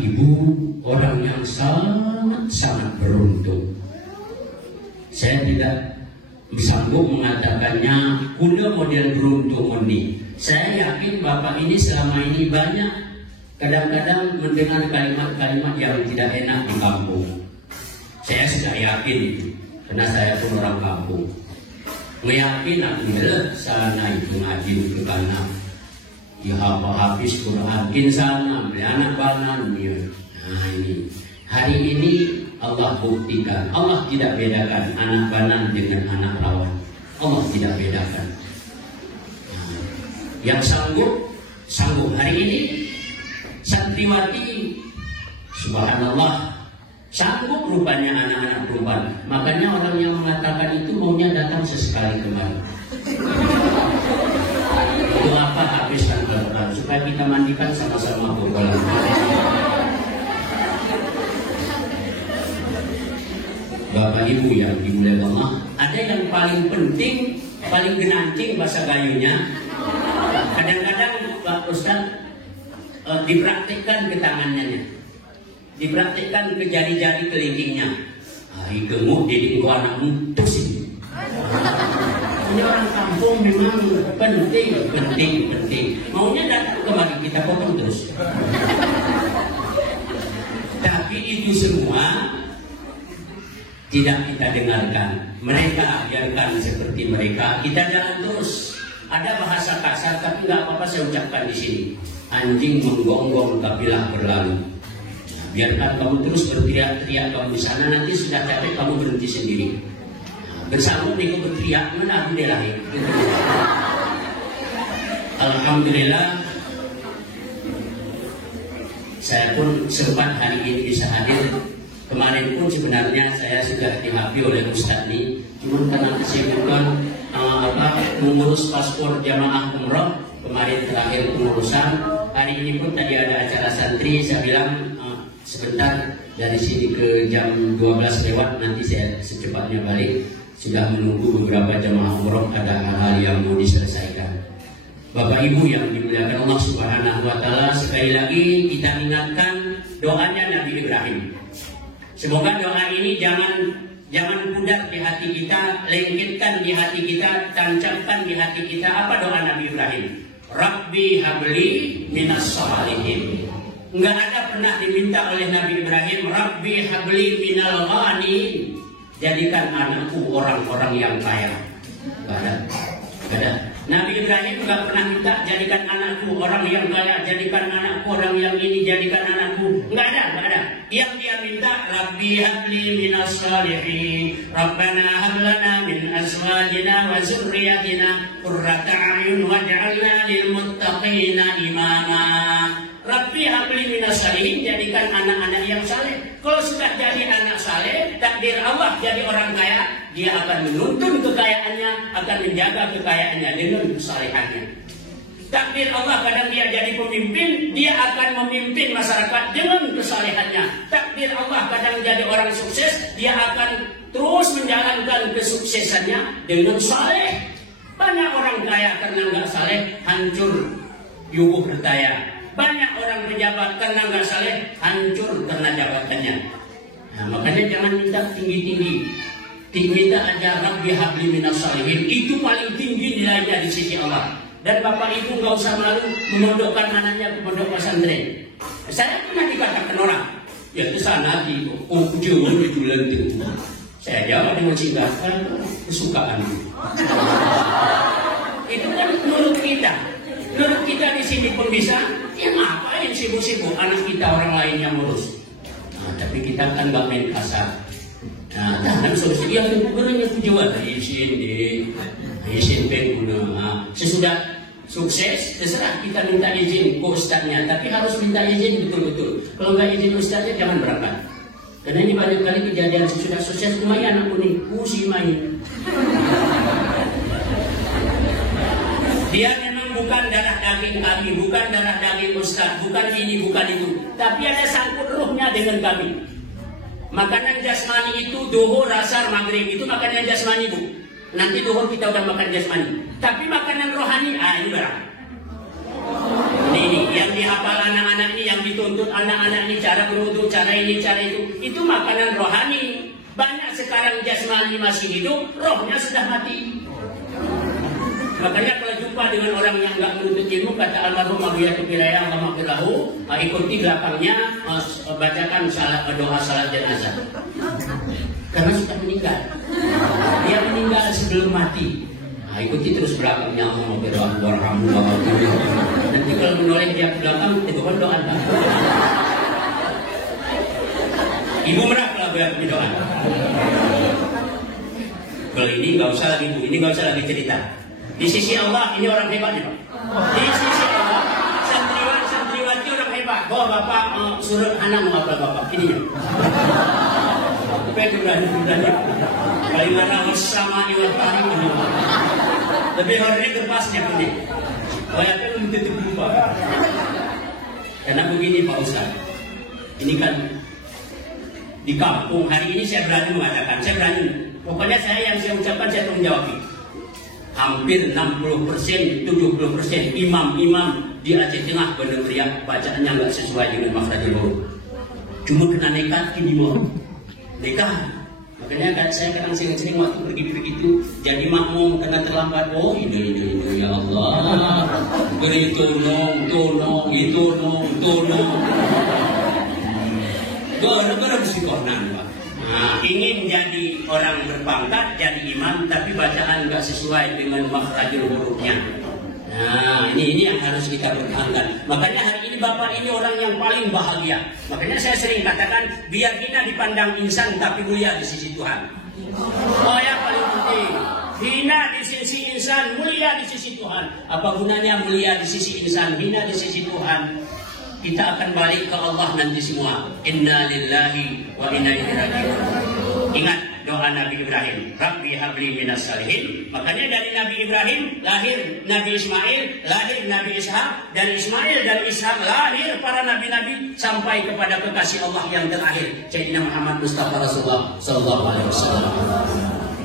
Ibu orang yang sangat beruntung. Saya tidak sanggup mengatakannya kuda model beruntung ini. Saya yakin Bapak ini selama ini banyak kadang-kadang mendengar kalimat-kalimat yang tidak enak di kampung. Saya sudah yakin itu, karena saya pun orang kampung. Meyakin aku sana itu ngaji ke kanan. Ya apa habis Quran sana, beli anak banan ya. Nah ini hari ini Allah buktikan, Allah tidak bedakan anak banan dengan anak rawan. Allah tidak bedakan. Nah, yang sanggup hari ini santriwati, subhanallah, sanggup rupanya anak-anak perempuan. Makanya orang yang mengatakan itu maunya datang sesekali kembali. Itu apa habiskan Quran supaya kita mandikan sama-sama Quran. Bapak Ibu yang dimuliakan Allah, ada yang paling penting, paling genancing bahasa gayunya. Kadang-kadang Pak Ustaz dipraktikkan ke tangannya, dipraktikkan ke jari-jari kelingkingnya. Hari gemuk jadi engkau anak mutus ini. Ini orang kampung memang penting. Maunya datang kembali kita potong terus. Tapi itu semua tidak kita dengarkan. Mereka biarkan seperti mereka. Kita jalan terus. Ada bahasa kasar tapi nggak apa-apa saya ucapkan di sini. Anjing menggonggong kapilah berlalu. Nah, biarkan kamu terus berteriak-teriak kamu di sana, nanti sudah capek kamu berhenti sendiri. Nah, bersama minggu berteriak mana aku lahir. Alhamdulillah, saya pun sempat hari ini bisa hadir. Kemarin pun sebenarnya saya sudah dihapi oleh Ustadz ini, cuma karena kesibukan mengurus paspor jamaah umroh. Kemarin terakhir pengurusan, hari ini pun tadi ada acara santri, saya bilang sebentar dari sini ke jam 12 lewat, nanti saya secepatnya balik. Sudah menunggu beberapa jamaah umroh, ada hal-hal yang mau diselesaikan. Bapak Ibu yang dimuliakan Allah Subhanahu wa Ta'ala, sekali lagi kita ingatkan doanya Nabi Ibrahim. Semoga doa ini jangan pudar di hati kita, lengketkan di hati kita, tancapkan di hati kita. Apa doa Nabi Ibrahim? Rabbi habli minas shalihin. Enggak ada pernah diminta oleh Nabi Ibrahim Rabbi habli minal ghani, jadikan anakku orang-orang yang kaya. Enggak ada. Nabi Ibrahim enggak pernah minta jadikan anakku orang yang kaya, jadikan anakku orang yang ini, jadikan anakku. Enggak ada. Yang dia minta Rabbi habli minas shalihin, Rabbana hablana min azwajina wa zurriyatina qurrata a'yun waj'alna lil muttaqina imama. Rabbi habli minas shalihin, jadikan anak-anak yang saleh. Kalau sudah jadi anak saleh, takdir Allah jadi orang kaya, dia akan menuntun kekayaannya, akan menjaga kekayaannya dengan kesalehannya. Takdir Allah kadang dia jadi pemimpin, dia akan memimpin masyarakat dengan kesalehannya. Takdir Allah kadang jadi orang sukses, dia akan terus menjalankan kesuksesannya dengan saleh. Banyak orang kaya karena nggak saleh, hancur yubuh bertaya. Banyak orang pejabat karena nggak saleh, hancur karena jabatannya. Nah, makanya jangan minta tinggi-tinggi. Minta aja Rabbi habli minas shalihin. Itu paling tinggi nilainya di sisi Allah. Dan Bapak Ibu nggak usah malu memondokkan anaknya ke pondok pesantren. Saya pernah dikatakan orang, ya ke sana di ujung jualan itu. Saya jawab dengan singkat, kesukaan. Itu kan menurut kita. Menurut kita di sini pun bisa, ya ngapain sibuk-sibuk anak kita orang lain yang ngurus. Nah, tapi kita kan nggak main kasar. Nah, dan solusi dia benar-benar tujuan izin pengguna. Sesudah sukses, terserah kita minta izin ke ustadznya, tapi harus minta izin betul-betul. Kalau nggak izin ustadznya jangan berangkat. Karena ini banyak kali kejadian sesudah sukses lumayan aku nih, si main. Dia memang bukan darah daging kami, bukan darah daging ustadz, bukan ini, bukan itu. Tapi ada sangkut ruhnya dengan kami. Makanan jasmani itu duhur, asar, maghrib itu makanan jasmani bu. Nanti duhur kita udah makan jasmani. Tapi makanan rohani, ini barang. Ini yang dihafal anak-anak ini yang dituntut anak-anak ini cara berwudu, cara ini, cara itu makanan rohani. Banyak sekarang jasmani masih hidup, rohnya sudah mati. Makanya kalau jumpa dengan orang yang nggak menuntut ilmu, kata almarhum Abu Yaqub Wilayah Almarhum, ikuti belakangnya, bacakan doa salat jenazah. Karena sudah meninggal. Dia meninggal sebelum mati. Ikuti terus belakangnya, nanti kalau menoleh dia ke belakang, itu kan doa. Ibu merah kalau berdoa. Kalau ini nggak usah lagi Bu, ini nggak usah lagi cerita. Di sisi Allah ini orang hebat nih Pak. Di sisi Allah santriwati orang hebat. Bawa Bapak surat anak mau apa Bapak? Ini ya. Bapak berani. Bagaimana sama iwal tarik ini. Lebih hari ini terpasnya ini. Bayangkan untuk tutup lupa. Karena begini Pak Ustaz. Ini kan di kampung hari ini saya berani mengatakan, pokoknya yang saya ucapkan saya tanggung jawab. Hampir 60%, 70% imam-imam di Aceh Tengah benar-benar bacaannya nggak sesuai dengan makhrajul huruf. Cuma kena nekat ini mau nekat. Makanya kan saya kadang sering waktu pergi begitu jadi makmum kena terlambat. Oh ini ya Allah, beri tolong. Gara-gara bersikapnan Pak. Nah, ingin jadi orang berpangkat, jadi imam, tapi bacaan nggak sesuai dengan makhrajul hurufnya. Nah, ini yang harus kita pertahankan. Makanya hari ini Bapak ini orang yang paling bahagia. Makanya saya sering katakan, biar kita dipandang insan, tapi mulia di sisi Tuhan. Oh ya paling penting. Hina di sisi insan, mulia di sisi Tuhan. Apa gunanya mulia di sisi insan, hina di sisi Tuhan? Kita akan balik ke Allah nanti semua. Inna lillahi wa inna ilaihi raji'un. Ingat doa Nabi Ibrahim, Rabbi habli minas salihin. Makanya dari Nabi Ibrahim lahir Nabi Ismail, lahir Nabi Ishak, dan Ismail dan Ishak lahir para nabi-nabi sampai kepada kekasih Allah yang terakhir, Sayyidina Muhammad Mustafa Rasulullah sallallahu alaihi wasallam.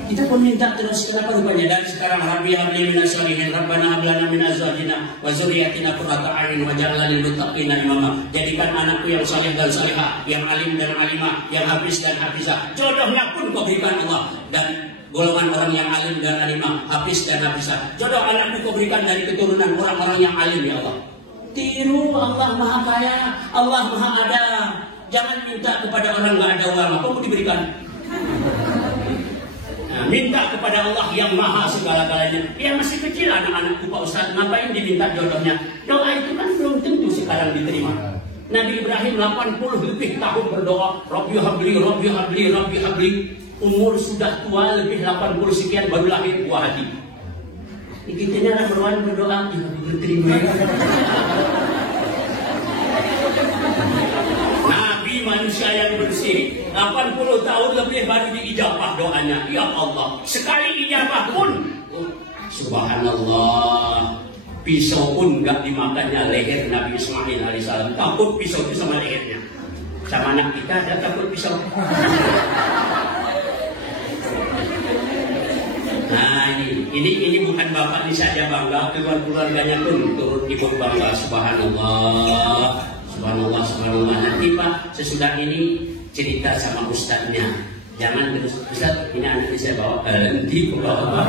Kita pun minta terus, kenapa rupanya dari sekarang Rabbi habli minas salihin, Rabbana hab lana min azwajina wa dzurriyyatina qurrata a'yun waj'alna lil muttaqina imama. Jadikan anakku yang saleh dan salehah, yang alim dan alimah, yang hafiz dan hafizah. Jodohnya pun kau berikan Allah, dan golongan orang yang alim dan alimah, hafiz dan hafizah. Jodoh anakku kau berikan dari keturunan orang-orang yang alim ya Allah. Tiru Allah Maha Kaya, Allah Maha Ada. Jangan minta kepada orang nggak ada uang, apa mau diberikan? Minta kepada Allah yang maha segala-galanya. Ya masih kecil anak-anakku Pak Ustaz, ngapain diminta jodohnya? Doa itu kan belum tentu sekarang diterima. Nabi Ibrahim 80 lebih tahun berdoa, Rabbi habli, Rabbi habli, Rabbi habli. Umur sudah tua lebih 80 sekian baru lahir buah hati. Kita orang berdoa berdoa, ya diterima. Manusia yang bersih 80 tahun lebih baru diijabah doanya. Ya Allah, sekali ijabah pun subhanallah, pisau pun gak dimakannya leher Nabi Ismail alaihissalam. Takut pisau itu sama lehernya. Sama anak kita ada takut pisau. Nah ini bukan bapak ini saja bangga, keluarganya pun turut ikut bangga. Subhanallah. Subhanallah. Nanti Pak sesudah ini cerita sama ustadznya. Jangan terus Ustaz, ini anak saya bawa nanti bawa.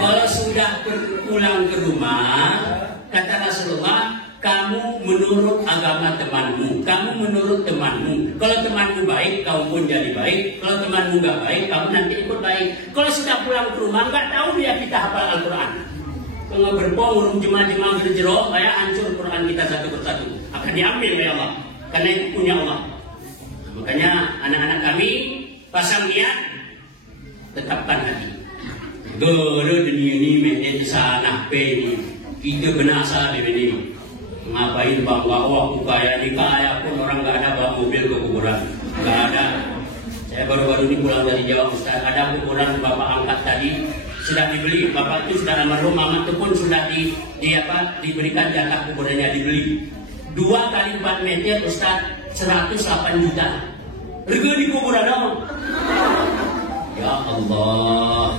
Kalau sudah pulang ke rumah, kata Rasulullah, kamu menurut agama temanmu, kamu menurut temanmu. Kalau temanmu baik, kamu pun jadi baik. Kalau temanmu nggak baik, kamu nanti ikut baik. Kalau sudah pulang ke rumah, nggak tahu dia kita hafal Al-Quran. Kalau berbohong, jemaah-jemaah berjerok, kayak hancur Quran kita satu persatu. Akan diambil oleh Allah, karena itu punya Allah. Makanya anak-anak kami pasang niat, tetapkan hati. Gara dunia ini menjadi sana ini kita benasa di sini. Ngapain bangga aku kaya di kaya pun orang nggak ada bawa mobil ke kuburan, nggak ada. Saya baru-baru ini pulang dari Jawa Ustaz, ada kuburan bapak angkat tadi sudah dibeli, bapak itu sudah almarhum, mama itu pun sudah diberikan jatah kuburannya dibeli. 2 kali 4 meter Ustaz, 108 juta. Harga di kuburan dong. Ya Allah,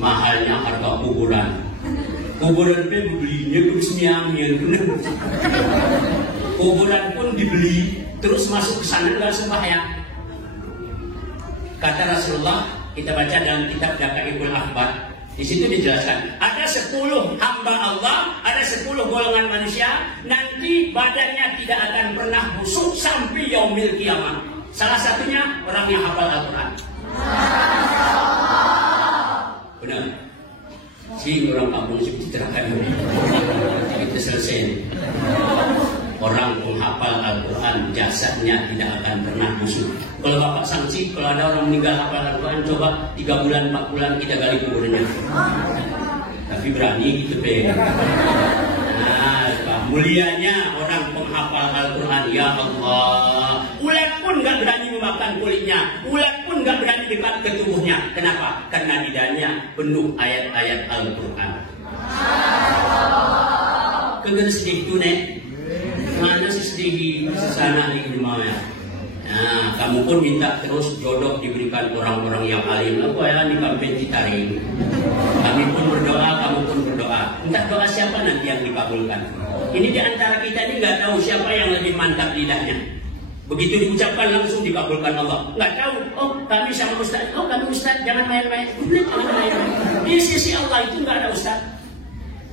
mahalnya harga kuburan. Kuburan itu belinya terus nyamil. kuburan pun dibeli, terus masuk ke sana nggak sembahyang. Kata Rasulullah, kita baca dalam kitab Daqaiqul Akhbar, di situ dijelaskan ada 10 hamba Allah, ada 10 golongan manusia, nanti badannya tidak akan pernah busuk sampai yaumil kiamat. Salah satunya orang yang hafal Al-Quran. Benar. Si orang kampung seperti terangkan kita selesai. Orang menghafal Al-Quran jasadnya tidak akan pernah busuk. Kalau Bapak sanksi, kalau ada orang meninggal hafal Al-Quran, coba 3 bulan 4 bulan kita gali kuburannya. Tapi berani gitu be. Nah, mulianya orang penghafal Al-Quran, ya Allah. Ulat pun nggak berani memakan kulitnya, ulat pun nggak berani dekat ke tubuhnya. Kenapa? Karena lidahnya penuh ayat-ayat Al-Quran. Kegel sedih tu nek, mana sih sedih sesana di rumah ya. Nah, kamu pun minta terus jodoh diberikan orang-orang yang alim. Aku ya di kampung Citaring. Kami pun berdoa, kamu pun berdoa. Entah doa siapa nanti yang dikabulkan. Ini di antara kita ini nggak tahu siapa yang lebih mantap lidahnya. Begitu diucapkan langsung dikabulkan Allah. Nggak tahu, oh kami sama Ustaz, oh kami Ustaz, jangan main-main. Jangan main-main. Di sisi Allah itu nggak ada Ustaz.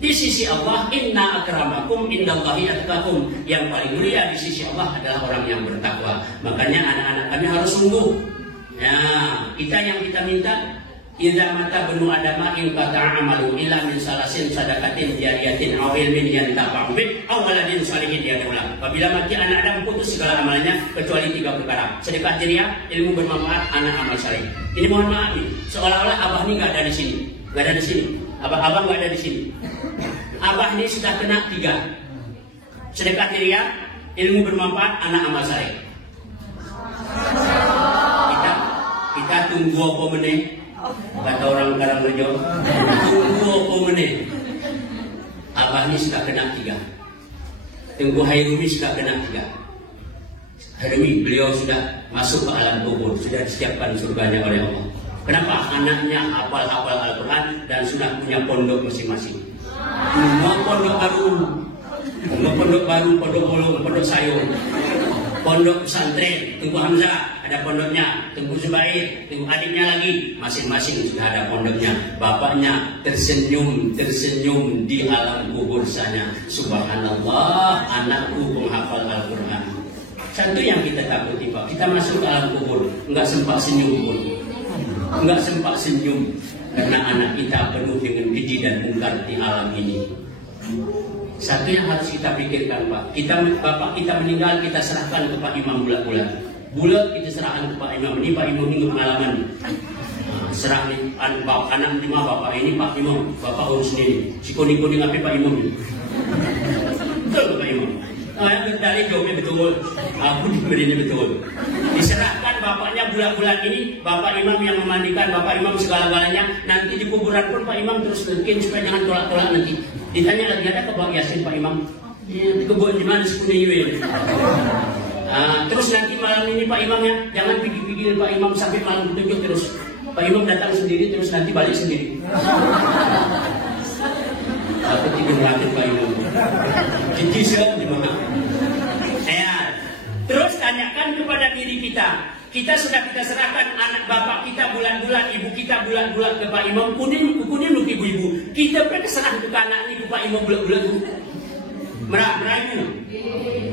Di sisi Allah, inna akramakum indallahi atqakum. Yang paling mulia di sisi Allah adalah orang yang bertakwa. Makanya anak-anak kami harus sungguh. Ya, kita yang kita minta, idza mata benu adama in qata'a amalu illa min salasin sadaqatin jariyatin aw ilmin yantafa'u bih aw waladin shalihin yad'ulah. Apabila mati anak Adam putus segala amalnya kecuali 3 perkara. Sedekah jariah, ilmu bermanfaat, anak amal saleh. Ini mohon maaf nih, seolah-olah abah ini nggak ada di sini. Nggak ada di sini. Abang nggak ada di sini. Abah ini sudah kena 3. Sedekah jariah, ilmu bermanfaat, anak amal saleh. Kita tunggu apa meneh? Kata orang Karangrejo, tunggu apa meneh? Abah ini sudah kena 3. Tunggu Hairumi sudah kena 3. Hairumi beliau sudah masuk ke alam kubur, sudah disiapkan surganya oleh Allah. Kenapa? Anaknya hafal-hafal Al-Quran dan sudah punya pondok masing-masing. Pondok baru, pondok bolong, pondok sayur, pondok pesantren, Tengku Hamzah ada pondoknya, Tengku Zubair, Tengku adiknya lagi, masing-masing sudah ada pondoknya. Bapaknya tersenyum di alam kubur sana. Subhanallah, anakku penghafal Al-Quran. Satu yang kita takuti Pak, kita masuk ke alam kubur, nggak sempat senyum pun. Enggak sempat senyum karena anak kita penuh dengan keji dan mungkar di alam ini. Satu yang harus kita pikirkan Pak, bapak kita meninggal, kita serahkan ke Pak Imam bulat-bulat. Bulat kita serahkan ke Pak Imam. Ini Pak Imam ini pengalaman. Serah nih anak 5 bapak ini Pak Imam, bapak urus sendiri. Si kuning-kuning apa Pak Imam ini? Betul Pak Imam. Yang dari jawabnya betul, aku diberinya betul. Diserahkan bapaknya bulan-bulan ini, bapak imam yang memandikan, bapak imam segala-galanya. Nanti di kuburan pun Pak Imam terus bikin supaya jangan tolak-tolak nanti. Ditanya lagi ada kebak Yasin Pak Imam? Di kebun di mana sepunya ya? Terus nanti malam ini Pak Imamnya jangan pikir-pikir Pak Imam sampai malam 7 terus. Pak Imam datang sendiri terus nanti balik sendiri. Aku tidur lagi Pak Imam. Jadi siapa di mana? Terus tanyakan kepada diri kita. Kita sudah kita serahkan anak bapak kita bulan-bulan, ibu kita bulan-bulan ke Pak Imam. Kuning lu ibu-ibu. Kita pernah serah ke anak ini ke Pak Imam bulan-bulan itu. Merah itu.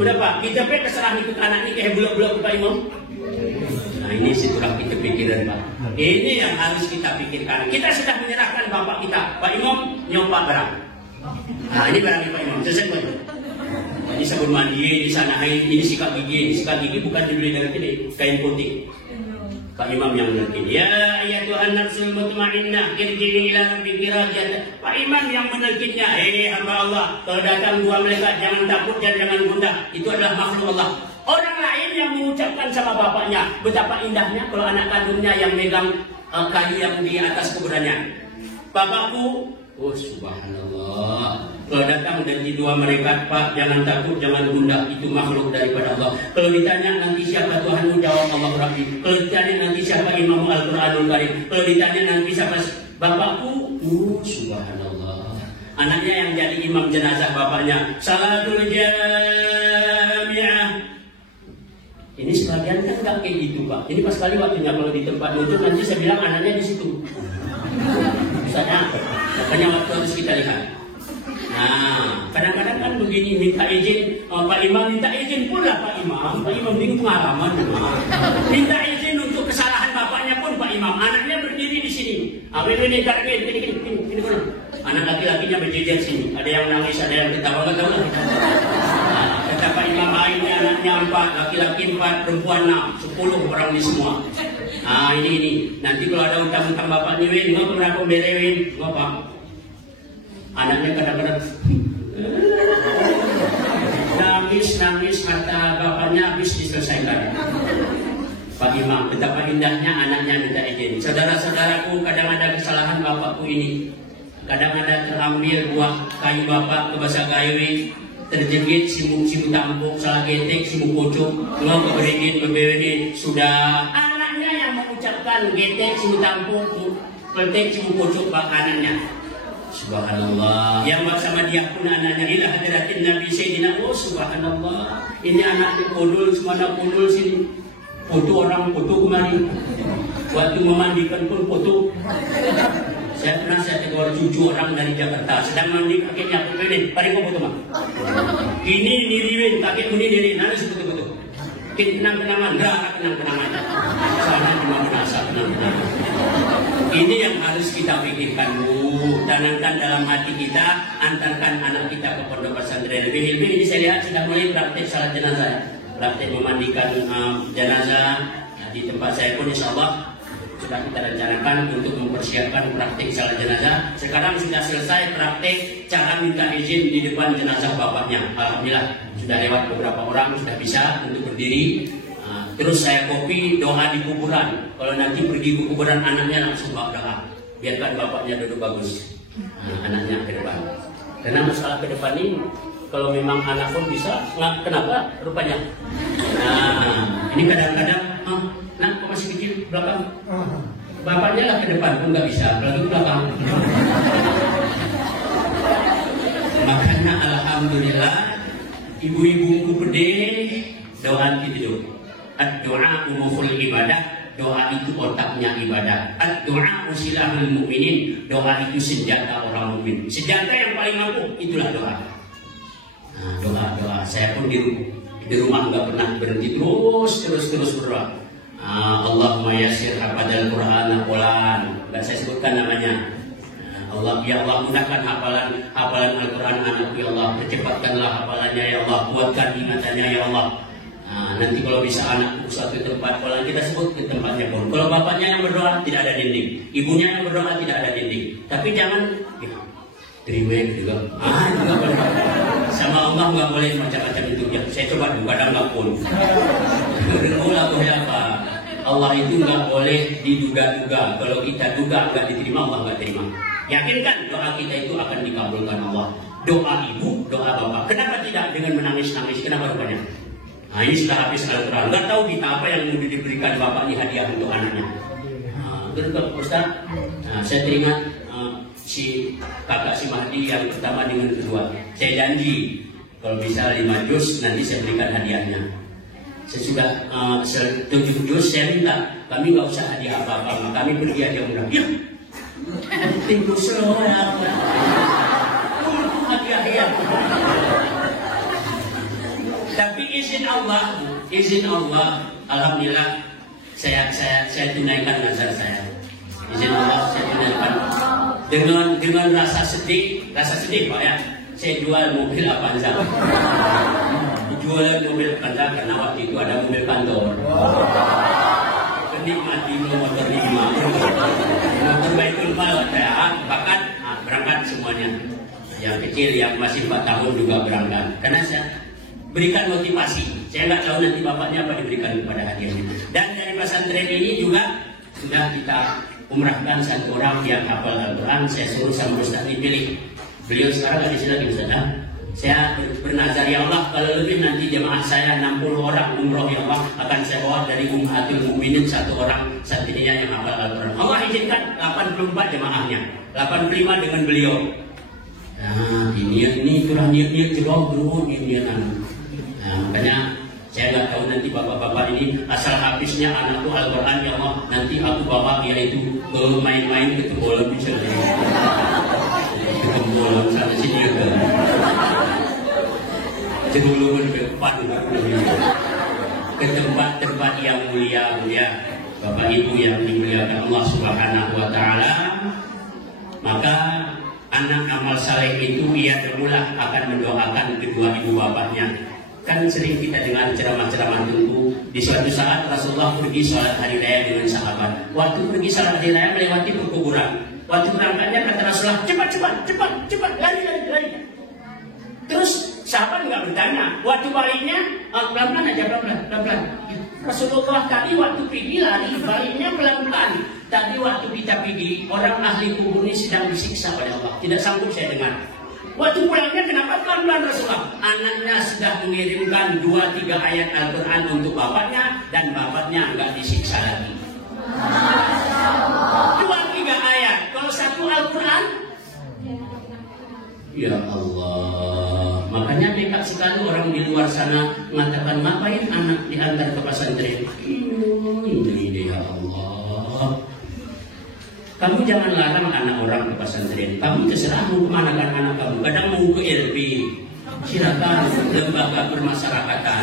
Udah Pak, kita pernah serah ke anak ini ke bulan-bulan ke Pak Imam. Nah ini situlah kita pikiran Pak. Ini yang harus kita pikirkan. Kita sudah menyerahkan bapak kita. Pak Imam nyompak barang. Nah ini barangnya Pak Imam. Selesai Pak Imam. Ini sabun mandi, di sana ini sikat gigi. Sikat gigi bukan dibeli dari sini, kain putih. Pak Imam yang menelkin. Ya Tuhan nafsul mutmainnah, irji'i ila rabbiki radiyatan. Pak Imam yang menelkinnya. Hamba Allah, kalau datang 2 malaikat jangan takut dan jangan gundah. Itu adalah makhluk Allah. Orang lain yang mengucapkan sama bapaknya, betapa indahnya kalau anak kandungnya yang megang kayu yang di atas kuburannya. Bapakku, oh subhanallah. Kalau datang dari 2 malaikat, Pak, jangan takut, jangan gundah, itu makhluk daripada Allah. Kalau ditanya nanti siapa Tuhanmu, jawab Allah Rabbi. Kalau ditanya nanti siapa Imam Al-Quranul Karim, kalau ditanya nanti siapa bapakku, subhanallah. Anaknya yang jadi imam jenazah bapaknya, salatul jam sebagian kan nggak kayak gitu Pak. Ini pas kali waktunya kalau di tempat nunjuk nanti saya bilang anaknya di situ. Misalnya, makanya waktu harus kita lihat. Nah, kadang-kadang kan begini, minta izin, Pak Imam minta izin pula Pak Imam bingung pengalaman. Minta izin untuk kesalahan bapaknya pun Pak Imam, anaknya berdiri di sini. Ini, anak laki-lakinya berjejer sini. Ada yang nangis, ada yang ketawa, nggak tahu lah. Kata Pak Imam, ini anaknya 4, laki-laki 4, perempuan 6, 10 orang ini semua. Nah ini, nanti kalau ada utang-utang bapaknya, nggak pernah kau berewin, nggak Pak. Anaknya kadang-kadang nangis kata bapaknya habis diselesaikan. Pak Imam, betapa indahnya anaknya minta izin. Saudara-saudaraku, kadang ada kesalahan bapakku ini. Kadang ada terambil buah kayu bapak ke basah gawe, terjepit simuk tampuk, salah getek simuk pocok, mau keberedin sudah anaknya yang mengucapkan getek simuk tampuk, petek simuk pocok bak anaknya. Subhanallah. Yang bersama dia pun anaknya ila hadiratin Nabi Sayyidina. Oh subhanallah. Ini anak podul, semua podul sini. Foto orang, foto kemari. Waktu memandikan pun foto. Saya pernah tegur 7 orang dari Jakarta. Sedang mandi kakeknya. Paling kau foto mah. Ini niriwin, kakek muni niri. Nanti foto-foto. Kenang-kenangan, gerak kenang-kenangan. Sana cuma merasa kenang-kenangan. Ini yang harus kita pikirkan Bu. Tanamkan dalam hati kita, antarkan anak kita ke pondok pesantren. Lebih ini saya lihat sudah mulai praktek salat jenazah, praktek memandikan jenazah. Nah, di tempat saya pun insya Allah sudah kita rencanakan untuk mempersiapkan praktek salat jenazah. Sekarang sudah selesai praktek cara minta izin di depan jenazah bapaknya. Alhamdulillah sudah lewat beberapa orang, sudah bisa untuk berdiri. Terus saya copy doa di kuburan. Kalau nanti pergi ke kuburan anaknya langsung bawa doa. Biarkan bapaknya duduk bagus. Anaknya ke depan. Karena masalah ke depan ini, kalau memang anak pun bisa, kenapa rupanya? Nah, ini kadang-kadang, nah kok masih kecil belakang? Bapaknya lah ke depan pun nggak bisa, apalagi ke belakang. Makanya alhamdulillah, ibu-ibuku pede doa tidur. Ad-du'a umuful ibadah, doa itu otaknya ibadah. Ad-du'a usilahul mu'minin, doa itu senjata orang mukmin. Senjata yang paling ampuh itulah doa. Nah, doa. Saya pun di rumah nggak pernah berhenti, terus berdoa. Allahumma yassir hafadzal Qur'an qulan. Nggak saya sebutkan namanya. Allah, ya Allah, mudahkan hafalan Al-Quran anakku ya Allah, percepatkanlah hafalannya ya Allah, kuatkan ingatannya ya Allah. Nanti kalau bisa anak ke suatu tempat, kalau kita sebut ke tempatnya pun. Kalau bapaknya yang berdoa tidak ada dinding, ibunya yang berdoa tidak ada dinding. Tapi jangan terima juga. Sama Allah nggak boleh macam-macam itu. Ya, saya coba dulu, kadang nggak pun. Dengarlah apa? Allah itu nggak boleh diduga-duga. Kalau kita duga nggak diterima, Allah nggak terima. Yakinkan doa kita itu akan dikabulkan Allah. Doa ibu, doa bapak. Kenapa tidak dengan menangis-nangis? Kenapa rupanya? Nah ini sudah habis Al-Quran. Nggak tahu kita apa yang diberikan bapak ini hadiah untuk anaknya. Betul Ustaz. Saya teringat si kakak si Mahdi yang pertama dengan kedua. Saya janji kalau bisa 5 juz nanti saya berikan hadiahnya. Saya sudah 7 juz saya minta. Kami nggak usah hadiah apa-apa. Kami pergi aja mudah. Ya. Tinggal selawat. Hadiah ya. Tapi izin Allah, alhamdulillah saya tunaikan nazar saya. Izin Allah saya tunaikan dengan rasa sedih Pak ya. Saya jual mobil Avanza. Jual mobil Avanza karena waktu itu ada mobil kantor. Kenikmati motor 5. Motor Baitul Mal saya bakat berangkat semuanya. Yang kecil yang masih 4 tahun juga berangkat. Karena saya berikan motivasi. Saya nggak tahu nanti bapaknya apa diberikan kepada hadiahnya. Dan dari pesantren ini juga sudah kita umrahkan satu orang yang hafal Al-Quran. Saya suruh sama Ustaz dipilih. Beliau sekarang ada di sini lagi Ustaz. Saya bernazar ya Allah kalau lebih nanti jemaah saya 60 orang umroh ya Allah akan saya bawa dari Ummahatul Mukminin 1 orang santrinya yang hafal Al-Quran. Allah izinkan 84 jemaahnya, 85 dengan beliau. Nah ini kurang niat-niat coba bro niat-niatan. Makanya Saya nggak tahu nanti bapak-bapak ini asal habisnya anak tuh Al-Quran ya Allah, nanti aku bawa dia itu ke main-main ke bola misalnya, ke bola sana sini juga, cenderung ke depan ke tempat-tempat yang mulia-mulia. Bapak Ibu yang dimuliakan Allah Subhanahu wa Ta'ala, maka anak amal saleh itu ia bermula akan mendoakan kedua ibu bapaknya. Kan sering kita dengar ceramah-ceramah tentu. Di suatu saat Rasulullah pergi sholat hari raya dengan sahabat. Waktu pergi sholat hari raya melewati perkuburan. Waktu berangkatnya kata Rasulullah, cepat, lari. Terus sahabat nggak bertanya. Waktu baliknya, pelan-pelan aja, pelan-pelan. Rasulullah tadi waktu pergi lari, baliknya pelan-pelan. Tadi waktu kita pergi, orang ahli kubur ini sedang disiksa oleh Allah. Tidak sanggup saya dengar. Waktu pulangnya kenapa pelan-pelan Rasulullah? Anaknya sudah mengirimkan 2-3 ayat Al-Quran untuk bapaknya, dan bapaknya nggak disiksa lagi. 2-3 ayat. Kalau satu Al-Quran, ya Allah. Makanya dekat sekali orang di luar sana mengatakan, ngapain anak diantar ke pesantren? Ini dia Allah. Kamu jangan larang anak orang ke pesantren. Kamu terserah mau kemana kan anak kamu. Kadang mau ke LP, silakan, lembaga permasyarakatan.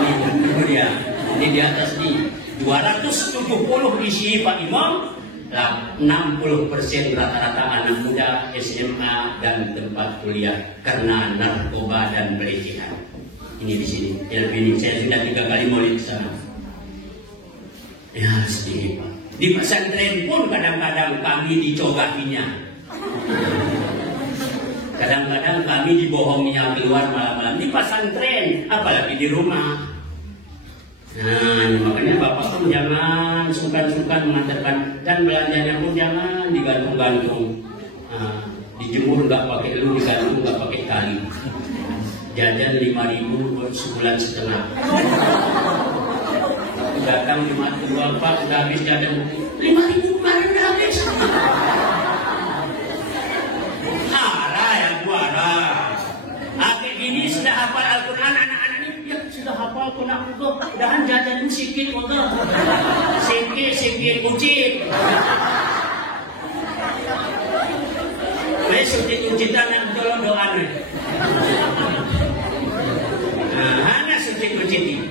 Ini dia. Ini di atas nih 270 isi Pak Imam. 60% rata-rata anak muda SMA dan tempat kuliah karena narkoba dan pelecehan. Ini di sini. Ini saya sudah 3 kali maulid di sana. Ya sedih Pak. Di pesantren pun kadang-kadang kami dicobakinya. Kadang-kadang kami dibohonginya keluar malam-malam di pesantren, apalagi di rumah. Nah, makanya bapak pun jangan sungkan-sungkan mengantarkan, dan belanjanya pun jangan digantung-gantung. Nah, dijemur nggak pakai lu, digantung nggak pakai tali. Jajan 5.000 buat sebulan setengah. Datang Jumat kedua Pak udah habis jajan 5.000 kemarin udah habis. Harah ya buara. Kayak gini sudah hafal Al-Quran anak-anak ini, ya sudah hafal kena juga. Udahan jajan sikit moga. Sikit kucing. Suci-cucitan yang tolong doa nih. Nah, hanya suci-cuci.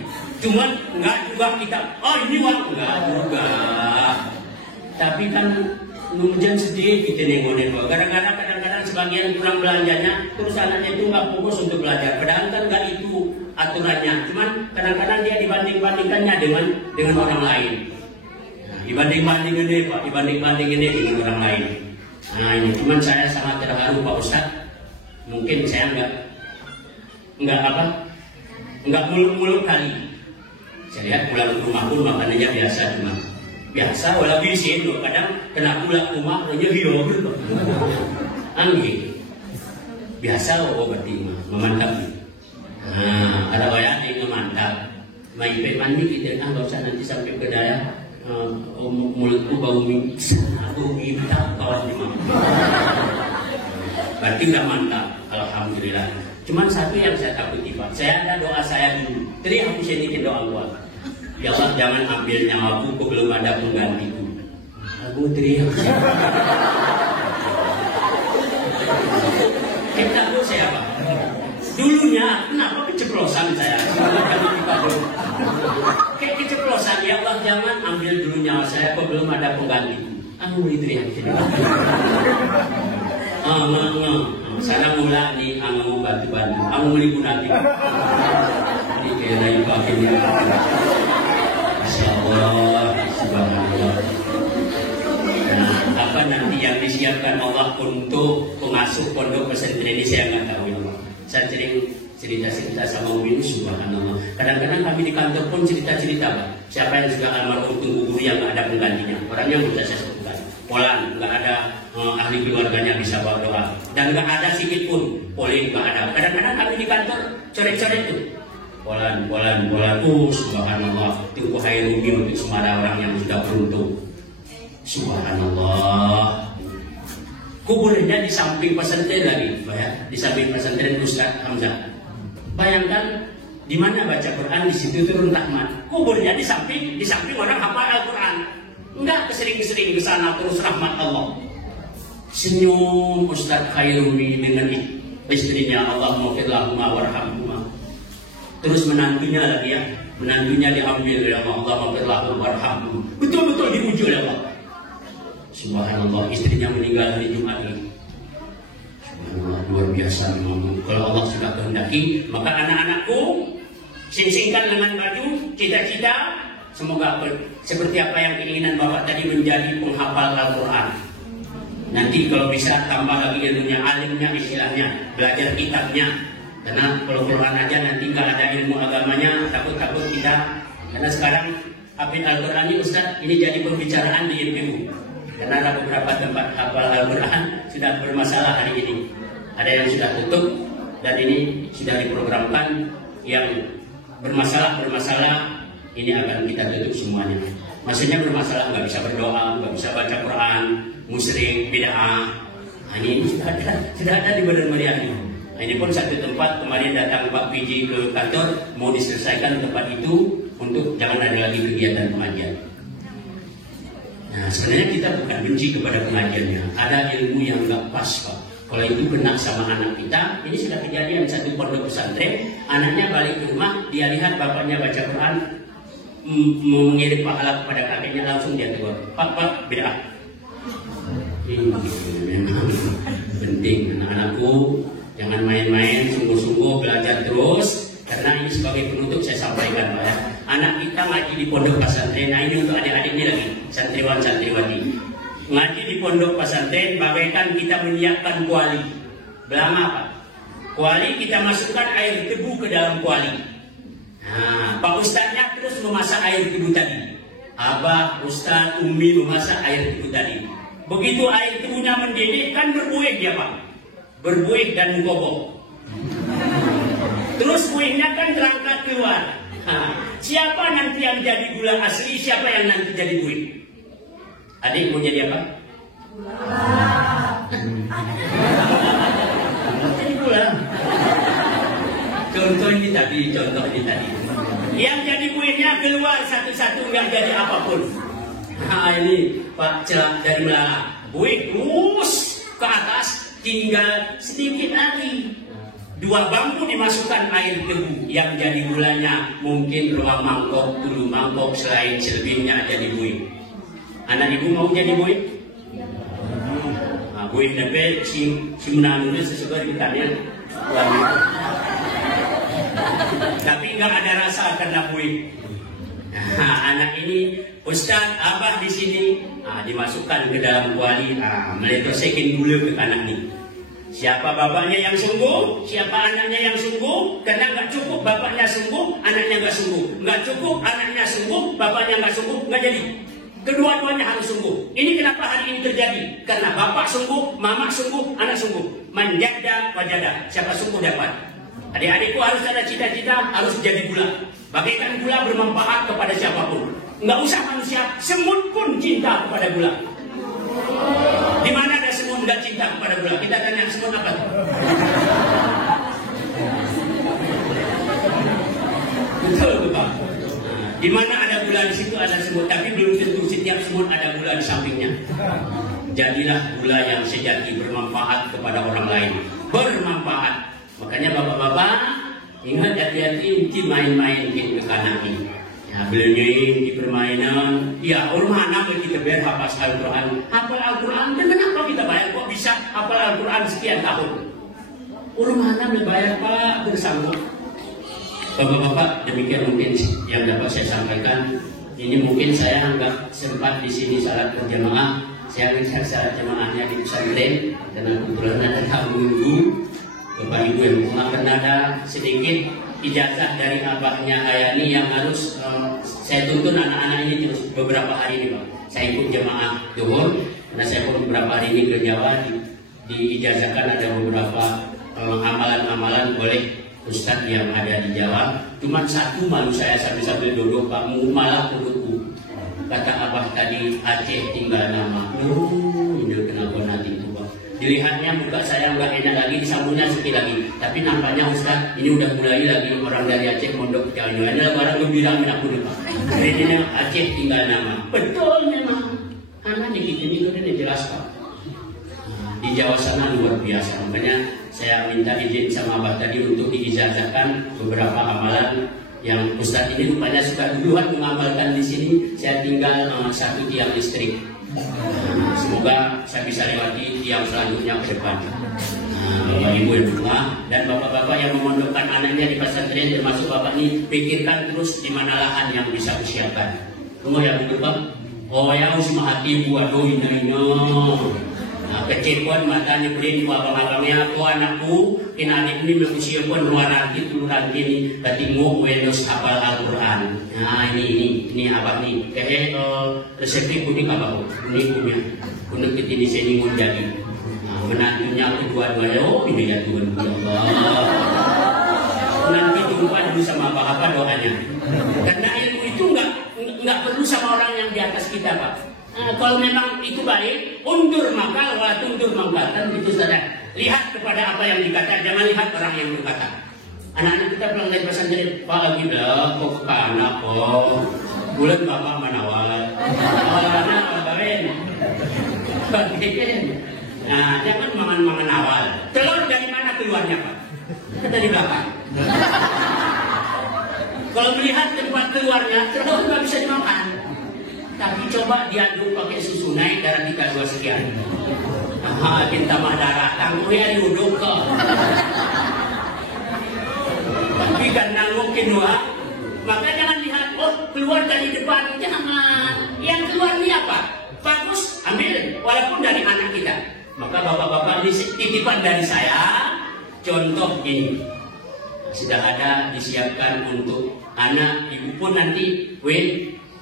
Cuman enggak juga kita, oh ini uang enggak juga. Tapi kan ngujan sedih kita nengok-nengok. Kadang-kadang sebagian kurang belanjanya, terus anaknya itu nggak fokus untuk belajar. Padahal kan nggak itu aturannya. Cuman kadang-kadang dia dibanding-bandingkannya dengan orang lain. Nah, dibanding-bandingin ini Pak, dibanding-bandingin ini dengan orang lain. Nah ini, cuman saya sangat terharu Pak Ustadz. Mungkin saya nggak muluk-muluk kali. Saya lihat pulang ke rumah pun makanannya biasa, cuma biasa walau bisin loh. Kadang kena pulang ke rumah aja hiyo gitu. Angin biasa berarti memantap. Nah ada banyak yang memantap. Main mandi kita nggak usah nanti sampai ke daerah mulutku bau minta kawan di mana. Berarti nggak mantap. Alhamdulillah. Cuman satu yang saya takuti Pak. Saya ada doa saya dulu. Tadi aku sedikit doa gua. Ya Allah jangan ambil nyawaku, kok belum ada penggantiku. Aku teriak. Kita tahu saya Pak. Dulunya kenapa keceplosan saya? Kayak keceplosan, ya Allah jangan ambil dulu nyawa saya, kok belum ada penggantiku. Aku teriak. Sana mula ni ang bantu-bantu, ang muli natin. Ini kaya yung pakinggan. Masya Allah, subhanallah. Nah, apa nanti yang disiapkan Allah untuk pengasuh pondok pesantren ini saya nggak tahu ya Allah. Saya sering cerita-cerita sama Umi, subhanallah. Kadang-kadang kami di kantor pun cerita-cerita Pak. Siapa yang juga almarhum guru yang nggak ada penggantinya. Orangnya bisa saya sebutkan. Polan, nggak ada ahli keluarganya bisa bawa doa, dan nggak ada sedikit pun polling, nggak ada. Kadang-kadang kami di kantor coret-coret tuh Polan, subhanallah. Tunggu hayrumi untuk semua orang yang sudah beruntung. Subhanallah. Kuburnya di samping pesantren lagi, ya, di samping pesantren Ustaz Hamzah. Bayangkan Di mana baca Quran, di situ turun rahmat. Kuburnya di samping orang hafal Al-Quran. Enggak kesering-kesering ke sana terus rahmat Allah. Senyum Ustaz Khairumi dengan istrinya, Allahumma firlahumma warhamhumma. Terus menantunya lagi ya, menantunya diambil ya Allah, Allahumma firlahumma warhamhumma. Betul-betul diuji oleh Allah. Subhanallah, istrinya meninggal hari Jumat ini. Subhanallah, luar biasa memang. Kalau Allah sudah kehendaki, maka anak-anakku sing-singkan dengan baju, cita-cita, semoga seperti apa yang keinginan Bapak tadi menjadi penghafal Al-Quran. Nanti kalau bisa tambah lagi ilmunya, alimnya istilahnya, belajar kitabnya. Karena kalau Quran aja nanti nggak ada ilmu agamanya, takut-takut kita. Karena sekarang hafal Al-Quran ini Ustaz, ini jadi pembicaraan di IPU. Karena ada beberapa tempat hafal Al-Quran sudah bermasalah hari ini. Ada yang sudah tutup dan ini sudah diprogramkan yang bermasalah ini akan kita tutup semuanya. Maksudnya bermasalah, nggak bisa berdoa, nggak bisa baca Quran, musyrik, bid'ah. Ini sudah ada di Badan Meriah ini. Ini pun satu tempat kemarin datang Pak PJ ke kantor mau diselesaikan tempat itu untuk jangan ada lagi kegiatan pengajian. Nah, sebenarnya kita bukan benci kepada pengajiannya. Ada ilmu yang nggak pas, Pak. Kalau itu kena sama anak kita, ini sudah kejadian satu pondok pesantren, anaknya balik ke rumah, dia lihat bapaknya baca Quran, mengirim pahala kepada kakeknya, langsung dia tegur, Pak, beda. Ini memang penting, anak-anakku, jangan main-main, sungguh-sungguh belajar terus, karena ini sebagai penutup saya sampaikan, Pak ya. Anak kita ngaji di pondok pesantren, nah ini untuk adik-adiknya lagi, santriwan-santriwati. Ngaji di pondok pesantren bagaikan kita menyiapkan kuali. Belama Pak. Kuali kita masukkan air tebu ke dalam kuali. Nah, Pak Ustadznya terus memasak air tebu tadi. Abah, Ustadz, Umi memasak air tebu tadi. Begitu air tebunya mendidih kan berbuih dia Pak. Berbuih dan mengobok. Terus buihnya kan terangkat keluar. Nah, siapa nanti yang jadi gula asli? Siapa yang nanti jadi buih? Adik mau jadi apa? Jadi gula. Contoh ini tadi. Yang jadi buihnya keluar satu-satu, nggak jadi apapun. Nah ini Pak celak dari Melala. Buih terus ke atas, tinggal sedikit lagi. 2 bangku dimasukkan air tebu, yang jadi gulanya mungkin 2 mangkok, 10 mangkok, selain selebihnya jadi buih. Anak ibu mau jadi buih? Nah, buih nepet si menanggungnya sesuai ditanya. Tapi nggak ada rasa karena buih. Nah, anak ini Ustadz, Abah di sini, dimasukkan ke dalam kuali, meletosekin gula ke kanan ini. Siapa bapaknya yang sungguh, siapa anaknya yang sungguh, karena nggak cukup bapaknya sungguh, anaknya nggak sungguh, nggak cukup anaknya sungguh, bapaknya nggak sungguh, nggak jadi. Kedua-duanya harus sungguh. Ini kenapa hari ini terjadi? Karena bapak sungguh, mama sungguh, anak sungguh. Manjada wajada. Siapa sungguh dapat. Adik-adikku harus ada cita-cita, harus jadi gula. Bagaikan gula bermanfaat kepada siapapun. Nggak usah manusia, semut pun cinta kepada gula. Di mana ada semut nggak cinta kepada gula? Kita tanya semut apa? Betul, Pak. Di mana ada gula di situ ada semut, tapi belum tentu setiap semut ada gula di sampingnya. Jadilah gula yang sejati, bermanfaat kepada orang lain, bermanfaat. Makanya bapak-bapak ingat hati-hati nanti main-main ke kanan ini. Ya belinya di permainan, ya orang mana kita biar hafal Al-Quran, hafal Al-Quran dan kenapa kita bayar kok bisa hafal Al-Quran sekian tahun? Orang mana bayar Pak bersama? Bapak-bapak, demikian mungkin yang dapat saya sampaikan. Ini mungkin saya nggak sempat di sini salat berjamaah. Saya lihat salat jamaahnya di pesantren karena kebetulan ada tamu ibu, bapak ibu yang pernah ada sedikit ijazah dari abahnya Hayani yang harus saya tuntun anak-anak ini terus beberapa hari ini Pak. Saya ikut jamaah Johor karena saya pun beberapa hari ini ke Jawa diijazahkan ada beberapa amalan-amalan oleh Ustadz yang ada di Jawa. Cuma satu malu saya sambil duduk Pak, malah perutku. Kata abah tadi Aceh tinggal nama. Ini kenapa nanti itu Pak? dilihatnya muka saya nggak enak lagi, disambungnya sepi lagi. Tapi nampaknya Ustaz ini udah mulai lagi orang dari Aceh mondok jalan-jalan. Ini orang gembira aku nih Pak. Ini Aceh tinggal nama. Betul memang. Karena di ini udah dijelaskan. Di Jawa sana luar biasa. Makanya saya minta izin sama Abah tadi untuk diijazahkan beberapa amalan yang Ustaz ini rupanya suka duluan mengamalkan di sini. Saya tinggal satu tiang listrik. Semoga saya bisa lewati tiang selanjutnya ke depan. Bapak Ibu yang rumah dan bapak-bapak yang memondokkan anaknya di pesantren termasuk bapak ini, pikirkan terus di mana lahan yang bisa disiapkan. Tunggu ya Bu Bapak. Oh ya usma hati buat ino. Kecil pun matanya beri abang-abangnya, oh anakku, kena adik ini berusia pun luar nanti turun nanti ini, ketinggu Windows hafal Al-Quran. Nah ini abang nih, resepnya kuning abang, kuning punya, kuning kita di sini pun jadi. Menantunya kedua-duanya, oh ini ya Tuhan Allah. Nanti jumpa dulu sama apa doanya. Karena ilmu itu nggak perlu sama orang yang di atas kita Pak. Kalau memang itu baik, undur maka wala tundur mangkatan itu saja. Lihat kepada apa yang dikata, jangan lihat orang yang berkata. Anak-anak kita pulang dari pesantren, Pak lagi bilang, kok ke anak kok, bulan bapak manawal, awalnya bawain, bagian. Nah, jangan mangan awal. Telur dari mana keluarnya Pak? Dari belakang. Kalau melihat tempat keluarnya, telur nggak bisa dimakan. Tapi coba diaduk pakai susu naik darah kita 2 sekian. Kita mah darah tangguh ya diuduk kok. Tapi kan nanggung kedua, maka jangan lihat oh keluar dari depan, jangan. Yang keluar ini apa? Bagus, ambil walaupun dari anak kita. Maka bapak-bapak ini titipan dari saya. Contoh ini sudah ada disiapkan untuk anak ibu pun nanti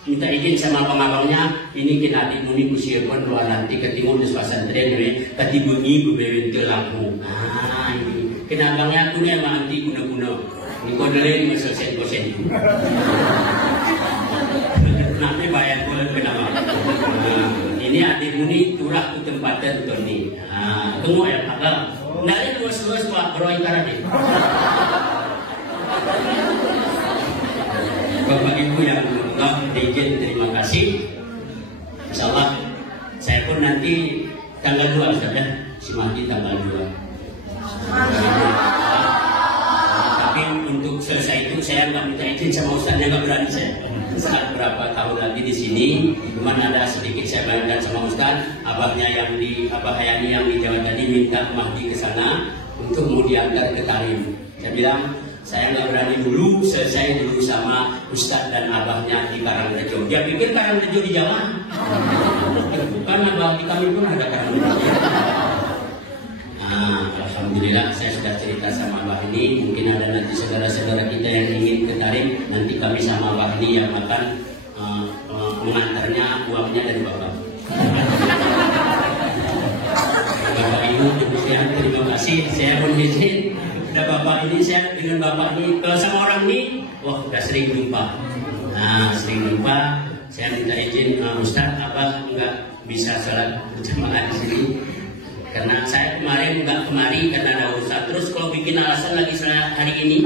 minta izin sama abang-abangnya, ini kena dimuni kusiapun luar nanti ketimur di pesantren tadi bunyi bebewen telaku. Nah ini kena abangnya tuh yang nanti guna-guna ini kodele meselesai itu nanti bayar boleh kenapa. Ini adik muni turah ke tempat tertentu nih. Tunggu ya Pak. Dari luas-luas Pak Roy Karade. Bapak Ibu yang izin terima kasih. Insyaallah saya pun nanti tanggal 2 Ustaz ya. Si mati tanggal 2. Tapi untuk selesai itu saya nggak minta izin sama Ustaznya, nggak berani saya. Saat berapa tahun lagi di sini, cuma ada sedikit saya bayangkan sama Ustaz, abahnya yang di Abah Hayani yang di Jawa tadi minta Mahdi ke sana untuk mau diantar ke Tarim. Saya bilang saya nggak berani dulu, selesai dulu sama Ustadz dan abahnya di Karangrejo. Dia pikir Karangrejo di Jawa. Bukan, abah di kami pun ada Karangrejo. Alhamdulillah saya sudah cerita sama abah ini. Mungkin ada nanti saudara-saudara kita yang ingin ke Tarim. Nanti kami sama abah ini yang akan mengantarnya, uangnya dari bapak. Bapak Ibu, terima kasih. Saya pun izin. Udah bapak ini saya dengan bapak ini kalau sama orang ini wah udah sering jumpa. Sering jumpa saya minta izin Ustaz Abah nggak bisa sholat berjamaah di sini karena saya kemarin nggak kemari karena ada urusan. Terus kalau bikin alasan lagi saya hari ini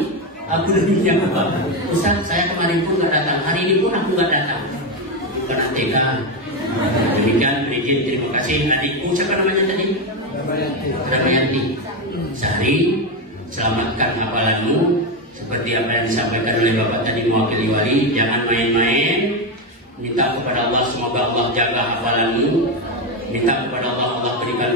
aku udah minta bapak Ustaz saya kemarin pun nggak datang, hari ini pun aku nggak datang karena TK. Demikian izin terima kasih adikku siapa namanya tadi? Ramayanti. Sehari selamatkan hafalanmu seperti apa yang disampaikan oleh Bapak tadi mewakili wali. Jangan main-main, minta kepada Allah semoga Allah jaga hafalanmu, minta kepada Allah berikan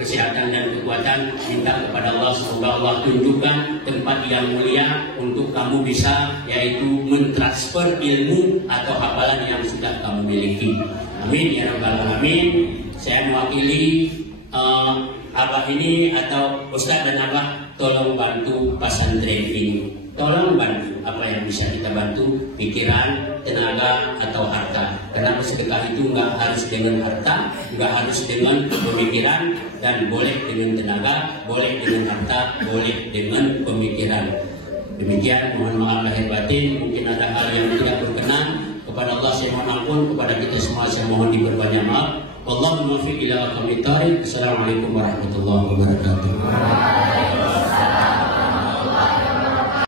kesehatan dan kekuatan, minta kepada Allah semoga Allah tunjukkan tempat yang mulia untuk kamu bisa yaitu mentransfer ilmu atau hafalan yang sudah kamu miliki. Amin ya rabbal alamin. Saya mewakili abah ini atau Ustaz dan abah, tolong bantu pesantren ini. Tolong bantu apa yang bisa kita bantu, pikiran, tenaga atau harta. Karena sedekah itu nggak harus dengan harta, nggak harus dengan pemikiran, dan boleh dengan tenaga, boleh dengan harta, boleh dengan pemikiran. Demikian, mohon maaf lahir batin. Mungkin ada hal yang tidak berkenan kepada Allah saya mohon ampun, kepada kita semua saya mohon diperbanyak maaf. Wallahu muwaffiq ila aqwamit thoriq. Assalamualaikum warahmatullahi wabarakatuh.